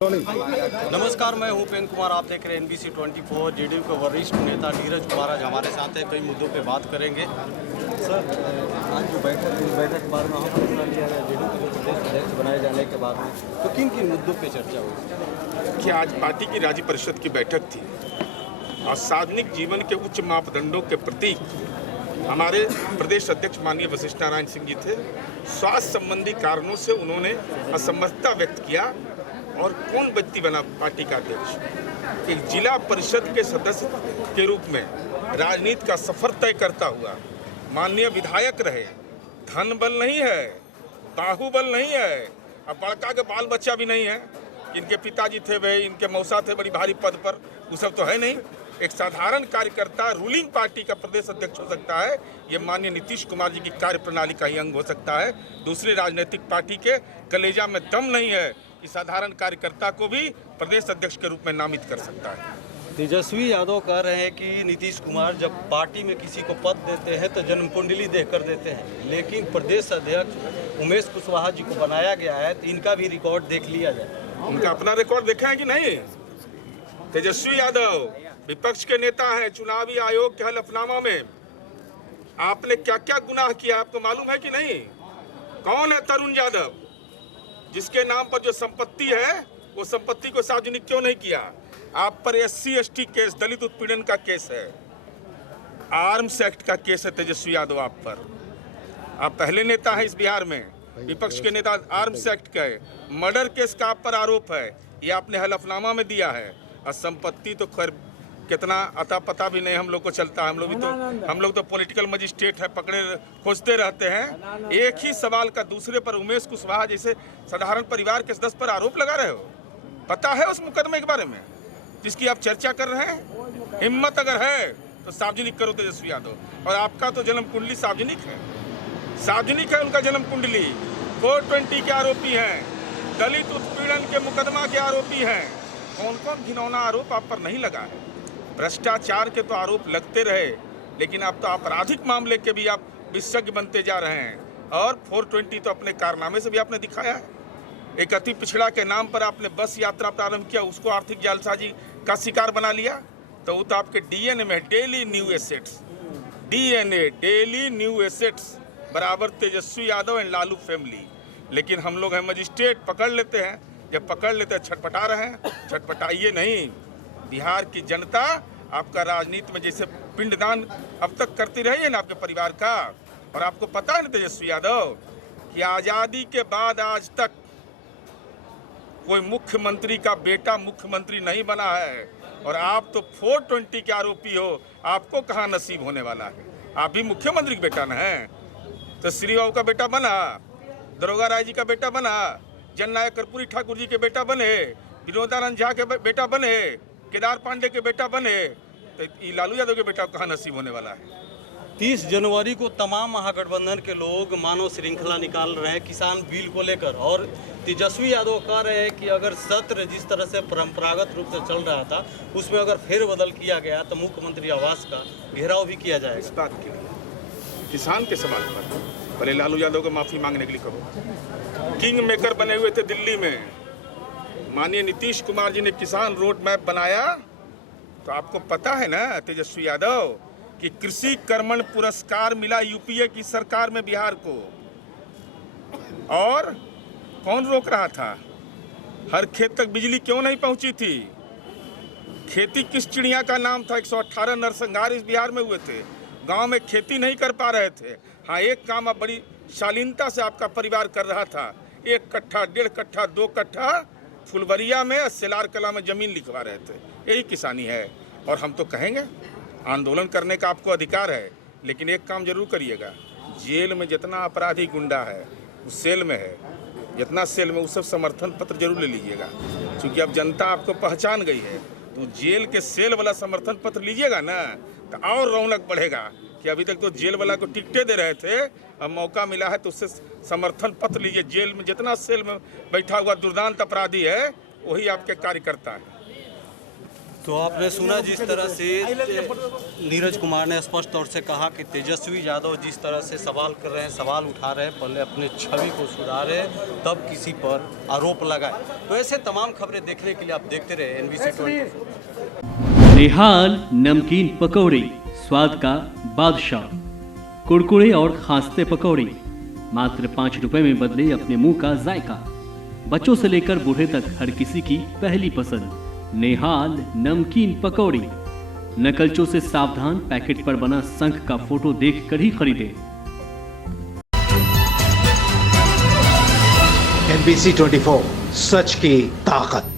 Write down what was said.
नमस्कार, मैं हूं उपेंद्र कुमार। आप देख रहे हैं NBC 24। जेडीयू के वरिष्ठ नेता नीरज कुमार आज हमारे साथ हैं। कई मुद्दों पे बात करेंगे। सर, आज जो बैठक के बारे में हम फैसला लिया है जेडीयू के प्रदेश अध्यक्ष बनाए जाने के बाद में, तो किन किन मुद्दों पे चर्चा हुई? कि आज पार्टी की राज्य परिषद की बैठक थी और सार्वजनिक जीवन के उच्च मापदंडों के प्रतीक हमारे प्रदेश अध्यक्ष माननीय वशिष्ठ नारायण सिंह जी थे। स्वास्थ्य संबंधी कारणों से उन्होंने असमर्थता व्यक्त किया और कौन व्यक्ति बना पार्टी का अध्यक्ष। एक जिला परिषद के सदस्य के रूप में राजनीति का सफर तय करता हुआ माननीय विधायक रहे। धन बल नहीं है, बाहुबल नहीं है, अब बड़का के बाल बच्चा भी नहीं है। इनके पिताजी थे वे, इनके मौसा थे बड़ी भारी पद पर, वो सब तो है नहीं। एक साधारण कार्यकर्ता रूलिंग पार्टी का प्रदेश अध्यक्ष हो सकता है। ये माननीय नीतीश कुमार जी की कार्यप्रणाली का ही अंग हो सकता है। दूसरी राजनीतिक पार्टी के कलेजा में दम नहीं है कि साधारण कार्यकर्ता को भी प्रदेश अध्यक्ष के रूप में नामित कर सकता है। तेजस्वी यादव कह रहे हैं कि नीतीश कुमार जब पार्टी में किसी को पद देते हैं तो जन्म कुंडली देकर देते हैं, लेकिन प्रदेश अध्यक्ष उमेश कुशवाहा जी को बनाया गया है, तो इनका भी रिकॉर्ड देख लिया जाए। उनका अपना रिकॉर्ड देखा है कि नहीं? तेजस्वी यादव विपक्ष के नेता हैं। चुनावी आयोग के हलफनामा में आपने क्या क्या गुनाह किया आपको मालूम है कि नहीं? कौन है तरुण यादव जिसके नाम पर जो संपत्ति है वो संपत्ति को सार्वजनिक क्यों नहीं किया? आप पर SC/ST केस, दलित उत्पीड़न का केस है, आर्म्स एक्ट का केस है तेजस्वी यादव आप पर। आप पहले नेता हैं इस बिहार में, विपक्ष के नेता। आर्म्स एक्ट का मर्डर केस का आप पर आरोप है, ये आपने हलफनामा में दिया है। और संपत्ति तो खैर कितना अता पता भी नहीं हम लोग को चलता है। हम लोग तो पॉलिटिकल मजिस्ट्रेट है, पकड़े खोजते रहते हैं। एक ही सवाल का दूसरे पर उमेश कुशवाहा जैसे साधारण परिवार के सदस्य पर आरोप लगा रहे हो। पता है उस मुकदमे के बारे में जिसकी आप चर्चा कर रहे हैं? हिम्मत अगर है तो सार्वजनिक करो तेजस्वी यादव। और आपका तो जन्म कुंडली सार्वजनिक है, सार्वजनिक है उनका जन्म कुंडली। 420 के आरोपी हैं, दलित उत्पीड़न के मुकदमा के आरोपी हैं। कौन कौन घिनौना आरोप आप पर नहीं लगा है? भ्रष्टाचार के तो आरोप लगते रहे, लेकिन अब तो आपराधिक मामले के भी आप विशेषज्ञ बनते जा रहे हैं। और 420 तो अपने कारनामे से भी आपने दिखाया है। एक अति पिछड़ा के नाम पर आपने बस यात्रा प्रारंभ किया, उसको आर्थिक जालसाजी का शिकार बना लिया। तो वो तो आपके DNA में daily new assets, DNA daily new assets बराबर तेजस्वी यादव एंड लालू फैमिली। लेकिन हम लोग हैं मजिस्ट्रेट, पकड़ लेते हैं। जब पकड़ लेते हैं छटपटा रहे हैं। छटपटाइए नहीं। बिहार की जनता आपका राजनीति में जैसे पिंडदान अब तक करती रही है ना आपके परिवार का। और आपको पता है ना तेजस्वी यादव कि आज़ादी के बाद आज तक कोई मुख्यमंत्री का बेटा मुख्यमंत्री नहीं बना है। और आप तो 420 के आरोपी हो, आपको कहाँ नसीब होने वाला है? आप भी मुख्यमंत्री का बेटा न हैं। तो श्री बाबू का बेटा बना, दरोगा राय जी का बेटा बना, जननायक कर्पूरी ठाकुर जी के बेटा बने, विनोदानंद झा के बेटा बने, केदार पांडे के बेटा बने, तो लालू यादव के बेटा कहाँ नसीब होने वाला है? 30 जनवरी को तमाम महागठबंधन के लोग मानव श्रृंखला निकाल रहे हैं किसान बिल को लेकर। और तेजस्वी यादव कह रहे हैं कि अगर सत्र जिस तरह से परंपरागत रूप से चल रहा था उसमें अगर फेरबदल किया गया तो मुख्यमंत्री आवास का घेराव भी किया जाएगा। इस बात के लिए किसान के सवाल पर पहले लालू यादव को माफ़ी मांगने के लिए कहो। किंग मेकर बने हुए थे दिल्ली में, माननीय नीतीश कुमार जी ने किसान रोड मैप बनाया। तो आपको पता है ना तेजस्वी यादव कि कृषि कर्मण पुरस्कार मिला UPA की सरकार में बिहार को। और कौन रोक रहा था? हर खेत तक बिजली क्यों नहीं पहुंची थी? खेती किस चिड़िया का नाम था? 118 नरसंहार इस बिहार में हुए थे। गांव में खेती नहीं कर पा रहे थे। हाँ, एक काम अब बड़ी शालीनता से आपका परिवार कर रहा था। 1 कट्ठा, 1.5 कट्ठा, 2 कट्ठा फुलवरिया में और सेलार कला में जमीन लिखवा रहे थे। यही किसानी है। और हम तो कहेंगे आंदोलन करने का आपको अधिकार है, लेकिन एक काम जरूर करिएगा। जेल में जितना अपराधी गुंडा है उस सेल में है, जितना सेल में, उस सब समर्थन पत्र जरूर ले लीजिएगा। क्योंकि अब जनता आपको पहचान गई है, तो जेल के सेल वाला समर्थन पत्र लीजिएगा ना, तो और रौनक बढ़ेगा। कि अभी तक तो जेल वाला को टिकटें दे रहे थे, अब मौका मिला है तो उससे समर्थन पत्र लीजिए। जेल में जितना सेल में बैठा हुआ दुर्दांत अपराधी है वही आपके कार्यकर्ता है। तो आपने सुना जिस तरह से नीरज कुमार ने स्पष्ट तौर से कहा कि तेजस्वी यादव जिस तरह से सवाल कर रहे हैं, सवाल उठा रहे हैं, पहले अपने छवि को सुधारे तब किसी पर आरोप लगाए। तो ऐसे तमाम खबरें देखने के लिए आप देखते रहे NBC 24। निहाल नमकीन पकौड़ी, स्वाद का बादशाह। कुरकुरे और खास्ते पकौड़ी मात्र 5 रुपए में बदले अपने मुंह का जायका। बच्चों से लेकर बूढ़े तक हर किसी की पहली पसंद निहाल नमकीन पकौड़ी। नकलचों से सावधान, पैकेट पर बना शंख का फोटो देखकर ही खरीदें। NBC 24, सच की ताकत।